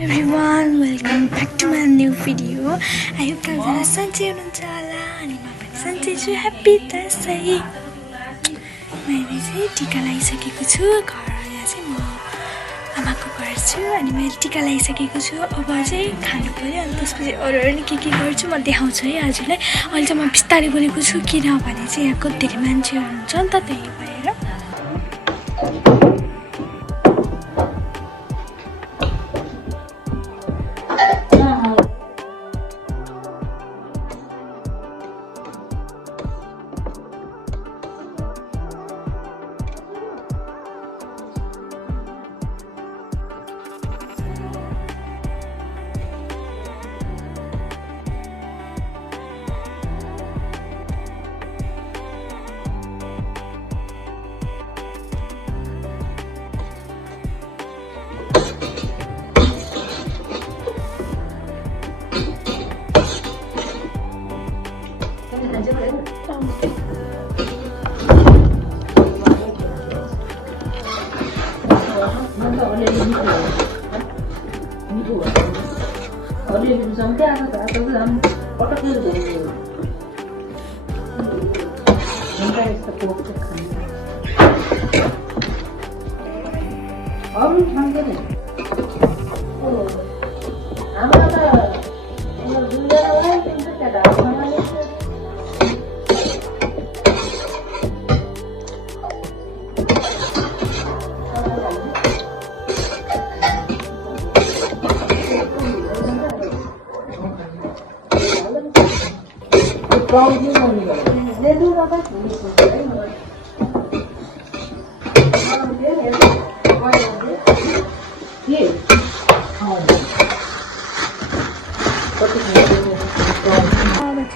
Everyone, welcome back to my new video. I hope kalian सन्चै हुनुहुन्छ होला अनि म पनि सन्चै छु. ह्यापी दसैँ. मैले चाहिँ टिका लगाइसकेको छु. घर यहाँ चाहिँ म आमाको घर छु अनि मैले टिका लगाइसकेको छु. अब चाहिँ खानु पर्यो अनि त्यसपछि अरू के गर्छु म देखाउँछु है हजुरलाई. अहिले चाहिँ म बिस्तारै बोलेको छु किनभने चाहिँ यहाँको धेरै मान्छेहरू हुन्छ नि त त्यही भएर.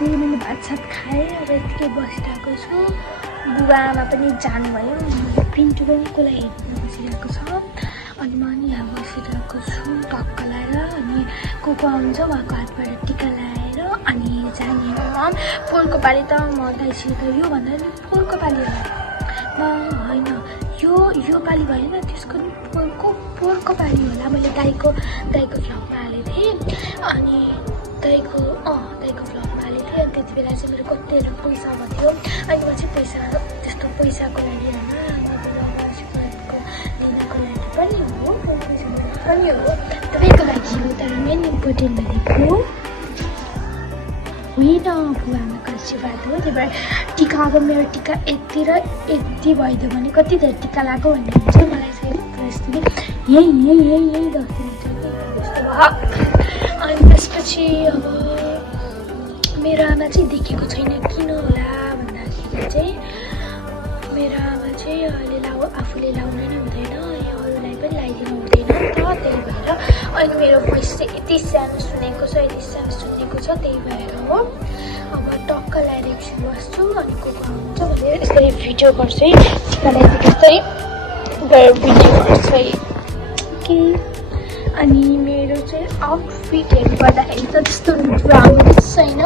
मैले भातसात खाएँ अब यतिकै बसिरहेको छु. बुबा आमा पनि जानुभयो. पिन्टु पनि कसलाई हेर्नु बसिरहेको छ अनि म नि यहाँ बसिरहेको छु टक्क लाएर. अनि को आउँछ उहाँको हातबाट टिका लगाएर अनि जाने हो. पोहोरको पालि त म दाइसित योभन्दा नि पोहोरको पालि होइन यो पालि भएन त्यसको नि पोहोरको पालि होला. मैले दाइको भ्लगमा हालेको थिएँ अनि दाइको भ्लगमा हालेको थिएँ. अनि त्यति बेला चाहिँ मेरो कतिवटा पैसा भयो अनि म चाहिँ पैसाको लागि आशीर्वादको लिनको लागि पनि हो पनि हो तपाईँको लागि हो. तर मेन इम्पोर्टेन्ट भनेको होइन बुवाआमाको आशीर्वाद हो. त्यही भएर टिका अब मेरो टिका यति र यति भइदियो भने कति धेरै टिका लाग्यो भन्ने हुन्छ. मलाई चाहिँ यस्तो यही 10 दिन अनि त्यसपछि अब मेरो आमा चाहिँ देखेको छैन. किन होला भन्दाखेरि चाहिँ मेरो आमा चाहिँ अहिले आफूले लाउनु नै हुँदैन अरूलाई पनि लगाइदिनु हुँदैन नि त. त्यही भएर अहिले मेरो भोइस चाहिँ यति सानो सुनेको छ त्यही भएर हो. अब टक्क लगाएर एकछिन बस्छु अनि को आउँछ भनेर यसरी भिडियो गर्छु है. टिका लगाइदिएको यस्तै गरेर भिडियो गर्छु है कि. अनि मेरो चाहिँ आउटफिटहरू गर्दाखेरि त त्यस्तो राम्रो छैन.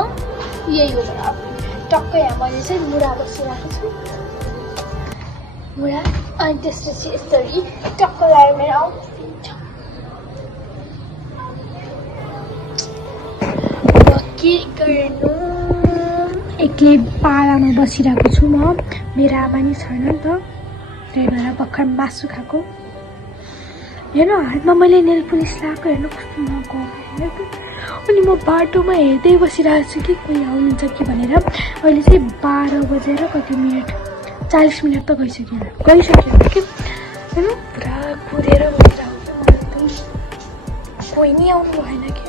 यही हो मेरो आउटफिट. टक्कै यहाँ मैले चाहिँ मुढा बसिरहेको छु मुढा. अनि त्यसपछि यसरी टक्क लगाएर मेरो आउटफिट के गर्नु. एक्लै पालामा बसिरहेको छु म. मेरो आमा नि छैन नि त त्यही भएर भर्खर मासु खाएको. हेर्नु हातमा मैले नेल पुलिस लगाएको हेर्नु कस्तो मगाएको. अनि म बाटोमा हेर्दै बसिरहेको छु कि कोही आउनुहुन्छ कि भनेर. अहिले चाहिँ 12 बजेर कति मिनट 40 मिनट त गइसक्यो कि. हेर्नु पुरा कुदेर बसिरहेको छु. कोही नि आउनु भएन कि.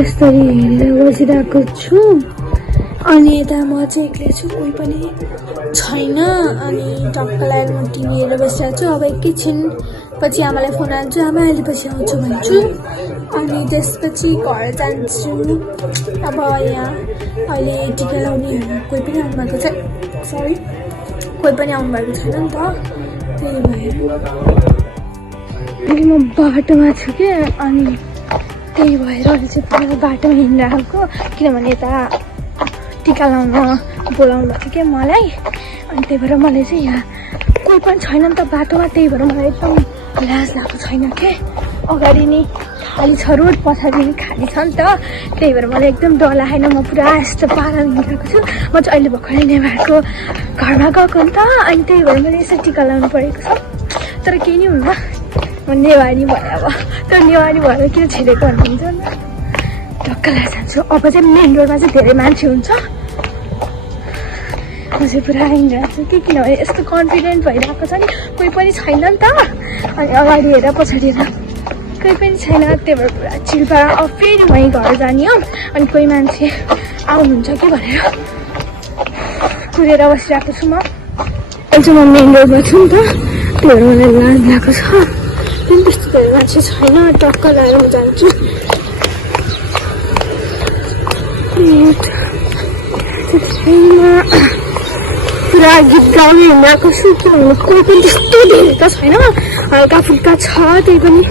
यस्तरी हेरेर बसिरहेको छु. अनि यता म चाहिँ एक्लै छु कोही पनि छैन. अनि टक्क लगाएर म टिभी हेरेर बसिरहेको छु. अब एकैछिन पछि आमालाई फोन हाल्छु. आमा अहिले पछि आउँछु भन्छु. अनि त्यसपछि घर जान्छु. अब यहाँ अहिले टिका लगाउनेहरू कोही पनि आउनुभएको छैन नि त त्यही भएर अहिले म बाटोमा छु कि. अनि त्यही भएर अहिले चाहिँ पुरा बाटोमा हिँडिरहेको किनभने यता टिका लाउन बोलाउनु भएको क्या मलाई. अनि त्यही भएर मलाई चाहिँ यहाँ कोही पनि छैन नि त बाटोमा. त्यही भएर मलाई एकदम लाज लागेको छैन के. अगाडि नै खाली छ रोड पछाडि पनि खाली छ नि त त्यही भएर मलाई एकदम डर लागेन म पुरा यस्तो पाराले हिँडेको छु म चाहिँ अहिले भर्खरै नेवारको घरमा गएको नि त अनि त्यही भएर मैले यसो टिका लाउनु परेको छ तर केही नि हुन्न म नेवारी भयो अब तर नेवारी भएर किन छिरेको भन्नुहुन्छ नि ढक्क लाग्छ अब चाहिँ मेन रोडमा चाहिँ धेरै मान्छे हुन्छ म चाहिँ पुरा हिँडिरहेको छु कि किनभने यस्तो कन्फिडेन्ट भइरहेको छ नि कोही पनि छैन नि त अनि अगाडि हेर पछाडि हेर कोही पनि छैन त्यही भएर पुरा चिल्पा अब फेरि वहीँ घर जाने हो अनि कोही मान्छे आउनुहुन्छ कि भनेर कुदेर बसिरहेको छु म अहिले चाहिँ म मेन रोडमा छु नि त त्यही भएर मलाई लाज लागेको छ पनि त्यस्तो धेरै मान्छे छैन टक्क लगाएर म जान्छु पुरा गीत गाउने हिँडेको छु किनभने कोही पनि त्यस्तो धेरै त छैन हल्का फुल्का छ त्यही पनि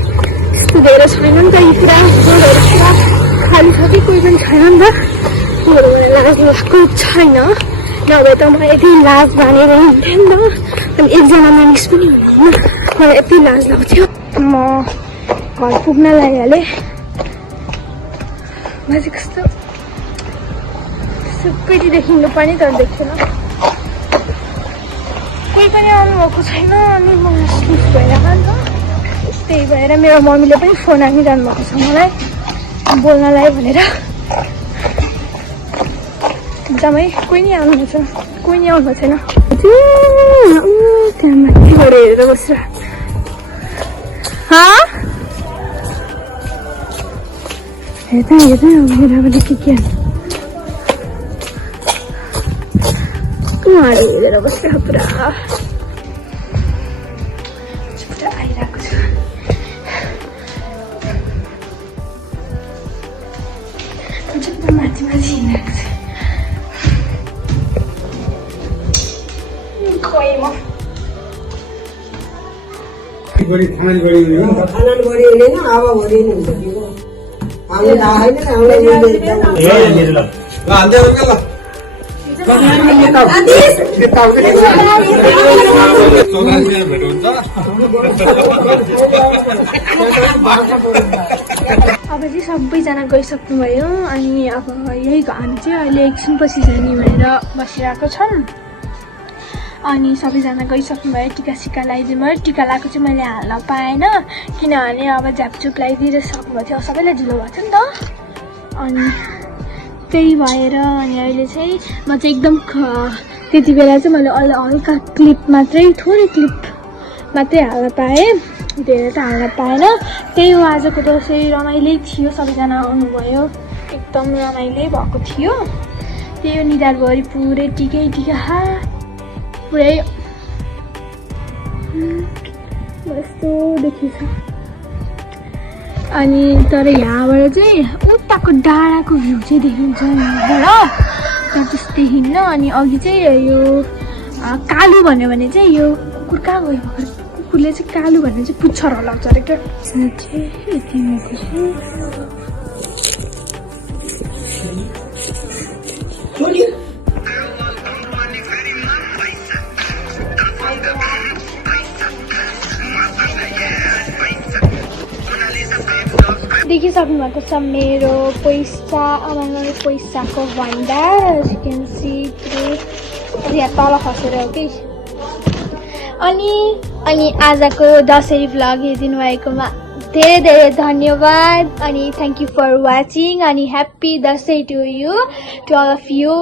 त्यस्तो धेरै छैन नि त यो पुरा रोडहरू पुरा खाली छ कि कोही पनि छैन नि त त्यही भएर मलाई लाज लागेको छैन नभए त म यति लाज मानेर हिँड्थेँ नि त अनि एकजना मानिस पनि हुनुहुन्न मलाई यति लाज लाग्थ्यो म घर पुग्न लागिहालेँ म चाहिँ कस्तो सबैदेखि हिँड्नुपर्ने तर देख्थेन कोही पनि आउनुभएको छैन अनि म स्लिप भइरहेको नि त त्यही भएर मेरो मम्मीले पनि फोन हानिरहनु भएको छ मलाई बोल्नलाई भनेर एकदमै कोही नि आउनु छैन कोही नि आउनु छैन त्यहाँ माथिबाट हेरेर बसेर हेर्दा हेर्दा मेराबाट के उहाँले हेरेर बसेर पुरा आइरहेको छ माथि माथि हिँडेको छ अब चाहिँ सबैजना गइसक्नुभयो अनि अब यही हामी चाहिँ अहिले एकछिनपछि जाने भनेर बसिरहेको छौँ अनि सबैजना गइसक्नुभयो टिका सिक्का लगाइदिनु भयो टिका लगाएको चाहिँ मैले हाल्न पाएन किनभने अब झ्यापचुप लगाइदिएर सक्नुभएको थियो सबैलाई ढिलो भएको थियो नि त अनि त्यही भएर अनि अहिले चाहिँ म चाहिँ एकदम त्यति बेला चाहिँ मैले हल्का क्लिप मात्रै थोरै क्लिप मात्रै हाल्न पाएँ धेरै त हाल्न पाएन त्यही हो आजको दसैँ रमाइलै थियो सबैजना आउनुभयो एकदम रमाइलै भएको थियो त्यही हो निधारभरि पुरै टिकै टिका पुरै यस्तो देखिन्छ अनि तर यहाँबाट चाहिँ उताको डाँडाको भ्यू चाहिँ देखिन्छ यहाँबाट तर त्यस्तो देखिन्न अनि अघि चाहिँ यो कालु भन्यो भने चाहिँ यो कुकुर कहाँ गयो कुकुरले चाहिँ कालु भनेर चाहिँ पुच्छर हल्लाउँछ अरे क्या देखिसक्नु भएको छ मेरो पैसा मेरो पैसाको भण्डार यहाँ तल खसेर हो कि अनि आजको दसैँ भ्लग हेरिदिनु भएकोमा धेरै धेरै धन्यवाद अनि थ्याङ्क यू फर वाचिङ अनि happy Dashain to you to all of you